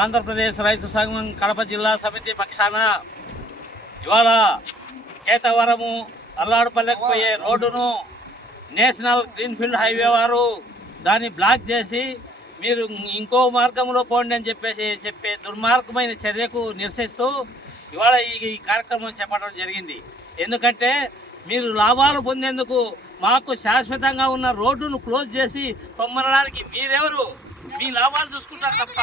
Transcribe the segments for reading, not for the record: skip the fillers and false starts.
ఆంధ్రప్రదేశ్ రైతు సంఘం కడప జిల్లా సమితి పక్షాన ఇవాళ కేతవరము అల్లాడుపల్లెకు పోయే రోడ్డును నేషనల్ గ్రీన్ఫీల్డ్ హైవే వారు దాన్ని బ్లాక్ చేసి మీరు ఇంకో మార్గంలో పోండి అని చెప్పే దుర్మార్గమైన చర్యకు నిరసిస్తూ ఇవాళ ఈ కార్యక్రమం చేపట్టడం జరిగింది. ఎందుకంటే మీరు లాభాలు పొందేందుకు మాకు శాశ్వతంగా ఉన్న రోడ్డును క్లోజ్ చేసి పొమ్మనడానికి మీరెవరు? మీ లాభాలు చూసుకుంటారు తప్ప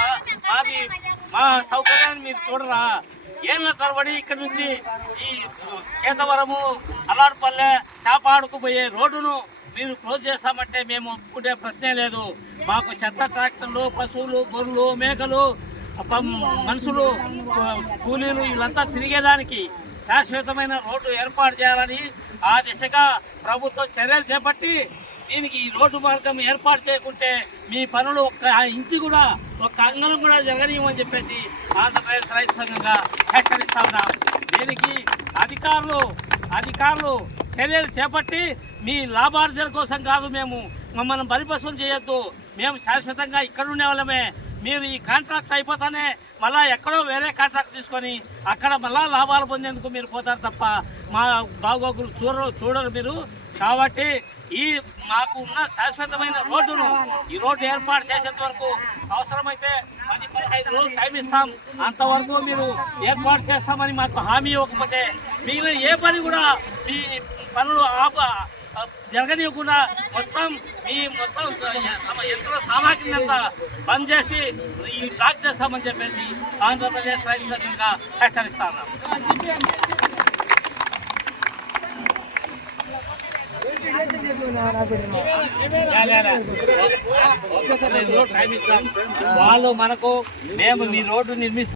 మా సౌకర్యాన్ని మీరు చూడరా? ఏళ్ళ తరబడి ఇక్కడ నుంచి ఈ కేతవరము అల్లాడుపల్లె చాపాడుకు పోయే రోడ్డును మీరు క్లోజ్ చేస్తామంటే మేము ఒప్పుకునే ప్రశ్నే లేదు. మాకు చెత్త ట్రాక్టర్లు, పశువులు, గొర్రెలు, మేకలు, మనుషులు, కూలీలు వీళ్ళంతా తిరిగేదానికి శాశ్వతమైన రోడ్డు ఏర్పాటు చేయాలని ఆ దిశగా ప్రభుత్వం చర్యలు చేపట్టి దీనికి ఈ రోడ్డు మార్గం ఏర్పాటు చేయకుంటే మీ పనులు ఒక్క ఇంచు కూడా, ఒక్క అంగనం కూడా జరగనీయమని చెప్పేసి ఆంధ్రప్రదేశ్ రైతు సంఘంగా హెచ్చరిస్తా ఉన్నాం. దీనికి అధికారులు చర్యలు చేపట్టి మీ లాభార్జన కోసం కాదు, మమ్మల్ని బలిపశువులు చేయొద్దు. మేము శాశ్వతంగా ఇక్కడ ఉండే వాళ్ళమే. మీరు ఈ కాంట్రాక్ట్ అయిపోతానే మళ్ళీ ఎక్కడో వేరే కాంట్రాక్ట్ తీసుకొని అక్కడ మళ్ళీ లాభాలు పొందేందుకు మీరు పోతారు తప్ప మా బాగోగులు చూడరు మీరు. కాబట్టి మాకు ఉన్న శాశ్వతమైన రోడ్డును ఈ రోడ్డు ఏర్పాటు చేసేంత వరకు అవసరమైతే 10-15 రోజులు టైం ఇస్తాం. అంతవరకు మీరు ఏర్పాటు చేస్తామని మాకు హామీ ఇవ్వకపోతే మిగిలిన ఏ పని కూడా మీ పనులు జరగనివ్వకుండా మొత్తం యంత్ర సామాగ్రిని అంతా బంద్ చేసి ఈ బ్లాక్ చేస్తామని చెప్పేసి ఆంధ్రప్రదేశ్ రైతు సంఘంగా హెచ్చరిస్తా ఉన్నాం. వాళ్ళు మనకు మేము మీ రోడ్డు నిర్మిస్తాం.